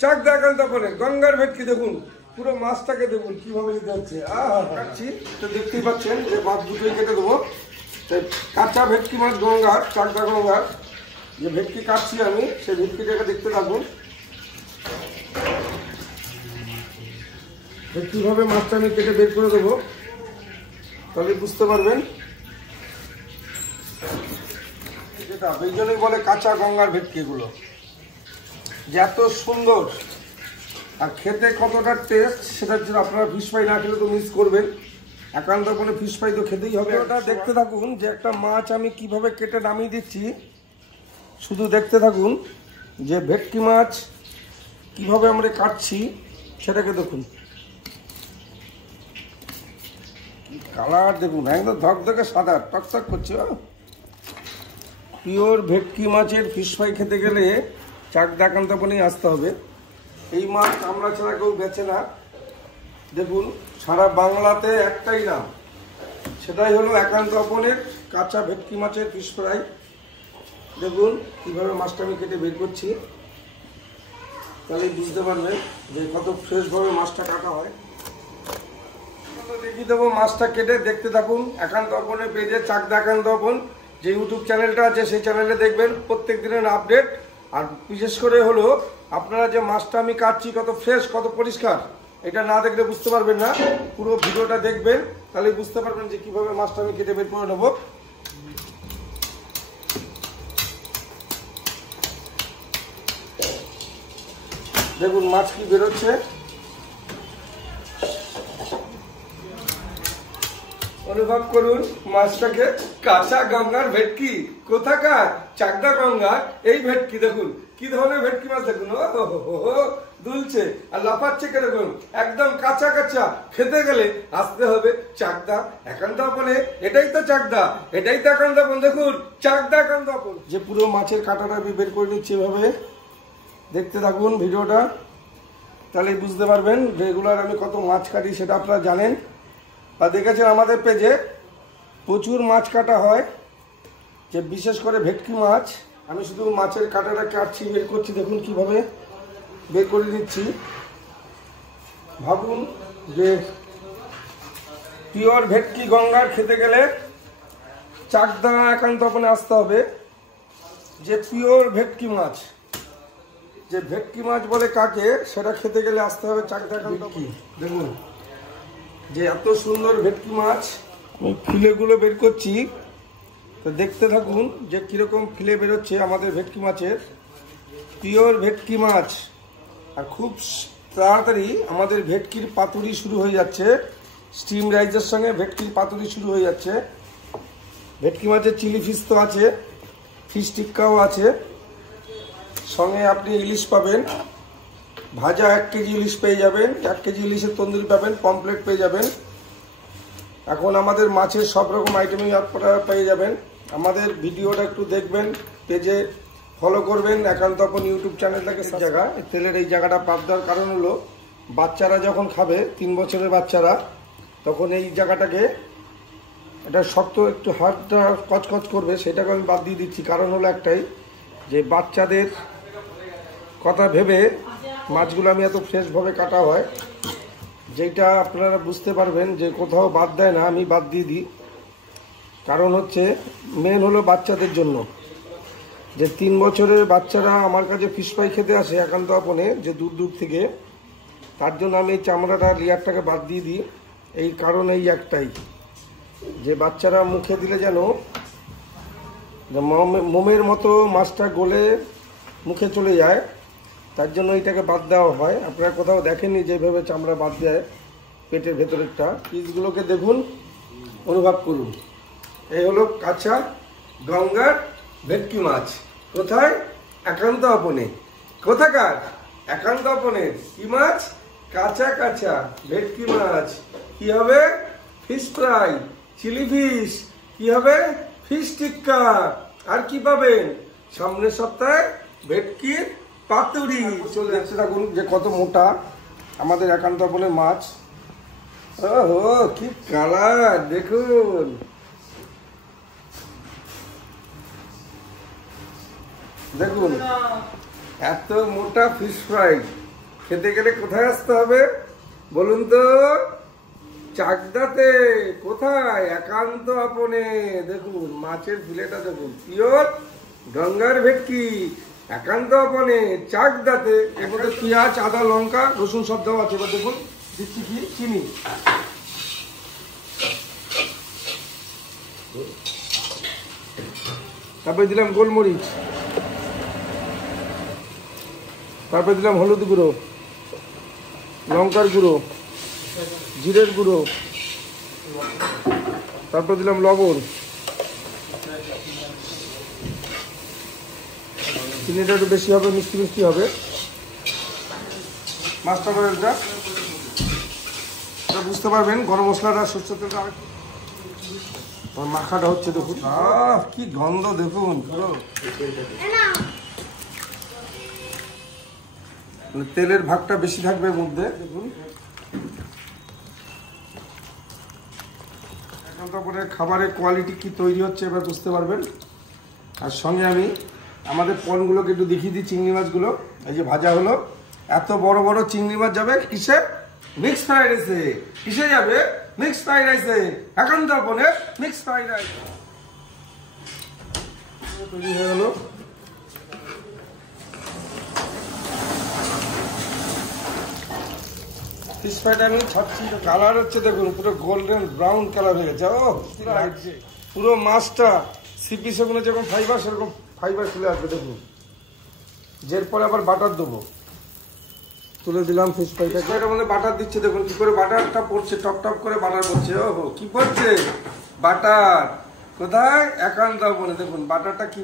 চাক দেখান তখন গঙ্গার ভেটকি দেখুন পুরো মাছটাকে দেখুন কিভাবে নিতে হচ্ছে কাটছি তো দেখতেই পাচ্ছেন যে মাছ দুটোই কেটে দেবো কাঁচা ভেটকি মাছ গঙ্গার চাকদা গঙ্গার যে ভেটকি কাটছি আমি সেই ভেটকিটাকে দেখতে থাকুন কিভাবে মাছটা আমি কেটে বের করে দেবো তাহলে বুঝতে পারবেন যেটা এই জন্যই বলে কাঁচা গঙ্গার ভেটকি এগুলো যে এত সুন্দর আর খেতে কতটা টেস্ট সেটার জন্য আপনারা ফিশ ফ্রাই না খেলে তো মিস করবেন একান্ত করে ফিশ ফ্রাই তো খেতেই হবে ওটা দেখতে থাকুন যে একটা মাছ আমি কিভাবে কেটে নামিয়ে দিচ্ছি শুধু দেখতে থাকুন যে ভেটকি মাছ কিভাবে আমরা কাটছি সেটাকে দেখুন কালার দেখুন একদম ধকধকে সাদা টকটক করছে পিওর ভেটকি মাছের ফিশ ফ্রাই খেতে গেলে চাকদা একান্তপনেই আসতে হবে এই মাছ আমরা ছাড়া কেউ বেচে না দেখুন সারা বাংলাতে একটাই নাম সেটাই হলো একান্তপনের কাঁচা ভেটকি মাছের ফিশ ফ্রাই দেখুন কীভাবে মাছটা আমি কেটে বের করছি তাহলে বুঝতে পারবেন যে কত ফ্রেশভাবে মাছটা কাটা হয় দেখিয়ে দেবো মাছটা কেটে দেখতে থাকুন একান্তপনের পেজে চাকদা একান্তপন যে ইউটিউব চ্যানেলটা আছে সেই চ্যানেলে দেখবেন প্রত্যেক দিনের আপডেট আর বিশেষ করে হলো আপনারা যে মাছটা আমি কাটছি কত ফ্রেশ কত পরিষ্কার এটা না দেখলে বুঝতে পারবেন না পুরো ভিডিওটা দেখবেন তাহলে বুঝতে পারবেন যে কিভাবে মাছটা আমি কেটে বের করে নেব দেখুন মাছ কি বেরোচ্ছে অনুভব করুন মাছটাকে কাঁচা গঙ্গার ভেটকি কোথাকার চাকদা গঙ্গার এই ভেটকি দেখুন কি ধরনের ভেটকি মাছ দেখুন ও দুলছে আর লাফাচ্ছে কে দেখুন একদম কাঁচা কাঁচা খেতে গেলে আসতে হবে চাকদা একান্তপনে এটাই তো চাকদা এটাই তো একান্তপন দেখুন চাকদা একান্তপন যে পুরো মাছের কাঁটাটা আমি বের করে নিচ্ছি এভাবে দেখতে থাকুন ভিডিওটা তাহলে বুঝতে পারবেন রেগুলার আমি কত মাছ কাটি সেটা আপনারা জানেন বা দেখেছেন আমাদের পেজে প্রচুর মাছ কাটা হয় যে বিশেষ করে ভেটকি মাছ আমি শুধু মাছের কাঁটাটা কাটছি বের করছি দেখুন কিভাবে বের করে দিচ্ছি ভাবুন যে পিওর ভেটকি গঙ্গার খেতে গেলে চাকদা একান্তপনে আসতে হবে যে পিওর ভেটকি মাছ যে ভেটকি মাছ বলে কাকে সেটা খেতে গেলে আসতে হবে চাকদা একান্তপনে দেখুন যে এত সুন্দর ভেটকি মাছ আমি ফিলেগুলো বের করছি তো দেখতে থাকুন যে কিরকম ফিলে বেরোচ্ছে আমাদের ভেটকি মাছের পিওর ভেটকি মাছ আর খুব তাড়াতাড়ি আমাদের ভেটকির পাতুরি শুরু হয়ে যাচ্ছে স্টিম রাইসের সঙ্গে ভেটকির পাতুরি শুরু হয়ে যাচ্ছে ভেটকি মাছের চিলি ফিশ তো আছে ফিশ টিক্কাও আছে সঙ্গে আপনি ইলিশ পাবেন ভাজা 1 কেজি ইলিশ পেয়ে যাবেন 1 কেজি ইলিশের তন্দুরি পাবেন পমপ্লেট পেয়ে যাবেন এখন আমাদের মাছের সব রকম আইটেমই আপনারা পেয়ে যাবেন আমাদের ভিডিওটা একটু দেখবেন পেজে ফলো করবেন একান্তপন ইউটিউব চ্যানেলটাকে জায়গা তেলের এই জায়গাটা পাপ দেওয়ার কারণ হলো বাচ্চারা যখন খাবে 3 বছরের বাচ্চারা তখন এই জায়গাটাকে এটা শক্ত একটু হাড়টা কচকচ করবে সেটাকে আমি বাদ দিয়ে দিচ্ছি কারণ হলো একটাই যে বাচ্চাদের কথা ভেবে মাছগুলো আমি এত ফ্রেশভাবে কাটা হয় যেটা আপনারা বুঝতে পারবেন যে কোথাও বাদ দেয় না আমি বাদ দিয়ে দিই কারণ হচ্ছে মেন হলো বাচ্চাদের জন্য যে 3 বছরের বাচ্চারা আমার কাছে ফিশ ফ্রাই খেতে আসে একান্তপনে যে দূর দূর থেকে তার জন্য আমি এই চামড়াটা লেয়ারটাকে বাদ দিয়ে দিই এই কারণ এই একটাই যে বাচ্চারা মুখে দিলে যেন মোমের মতো মাছটা গলে মুখে চলে যায় তার জন্য এটাকে বাদ দেওয়া হয় আপনারা কোথাও দেখেননি যেভাবে চামড়া বাদ দেয় পেটের ভেতরেরটা পিসগুলোকে দেখুন অনুভব করুন এই হলো কাঁচা গঙ্গার ভেটকি মাছ কোথায় একান্তপনে কোথাকার একান্তপনের কি মাছ কাঁচা কাঁচা ভেটকি মাছ কি হবে ফিশ ফ্রাই চিলি ফিশ কি হবে ফিশ টিক্কা আর কি পাবেন সামনের সপ্তাহে ভেটকির পাতুরি চলে যাচ্ছে দেখুন যে কত মোটা আমাদের একান্তপনের মাছ ওহো কি কালার দেখুন দেখুন এত মোটা ফিশ ফ্রাই খেতে গেলে কোথায় আসতে হবে বলুন তো? চাকদাতে। কোথায়? একান্ত আপনে। দেখুন মাছের ফিলেটা দেখুন, পিওর গঙ্গার ভেটকি, একান্ত আপনে, চাকদাতে। এর মধ্যে পেঁয়াজ, আদা, লঙ্কা, রসুন সব দেওয়া আছে। এবার দেখুন দিচ্ছি কি চিনি, তারপরে দিলাম গোলমরিচ, তারপরে দিলাম হলুদ গুঁড়ো, লঙ্কার গুঁড়ো, জিরের গুঁড়ো, তারপর দিলাম লবণ। চিনিটা একটু বেশি হবে, মিষ্টি মিষ্টি হবে। মাস্টার অয়েলটা বুঝতে পারবেন, গরম মশলাটা, সরষের তেলটা মাখাটা হচ্ছে দেখুন। কি গন্ধ দেখুন পুরো, তেলের ভাগটা বেশি থাকবে এর মধ্যে। দেখুন এখন তারপরে খাবারের কোয়ালিটি কি তৈরি হচ্ছে এবার বুঝতে পারবেন। আর সঙ্গে আমি আমাদের পণগুলোকে একটু দেখিয়ে দিই। চিংড়ি মাছগুলো এই যে ভাজা হলো। এত বড় বড় চিংড়ি মাছ যাবে কিসে? মিক্স ফ্রাইড রাইসে। কিসে যাবে? মিক্স ফ্রাইড রাইসে। একান্ত আপনে মিক্স ফ্রাইড রাইস তৈরি হয়ে গেল। ফিশ ফ্রাইটা আমি ছাড়ছি, কালার হচ্ছে দেখুন পুরো গোল্ডেন ব্রাউন কালার হয়ে গেছে। ও পুরো মাছটা সিপিসে গুলো যেরকম ফাইবার সেরকম ফাইবার চলে আসবে দেখুন। এরপরে আবার বাটার দেবো, তুলে দিলাম ফিশ ফ্রাইটা। এটার মধ্যে বাটার দিচ্ছে দেখুন কি করে বাটারটা পড়ছে, টপ টপ করে বাটার পড়ছে। ও কি পড়ছে? বাটার। কোথায়? একান্ত আপনে। দেখুন বাটারটা কি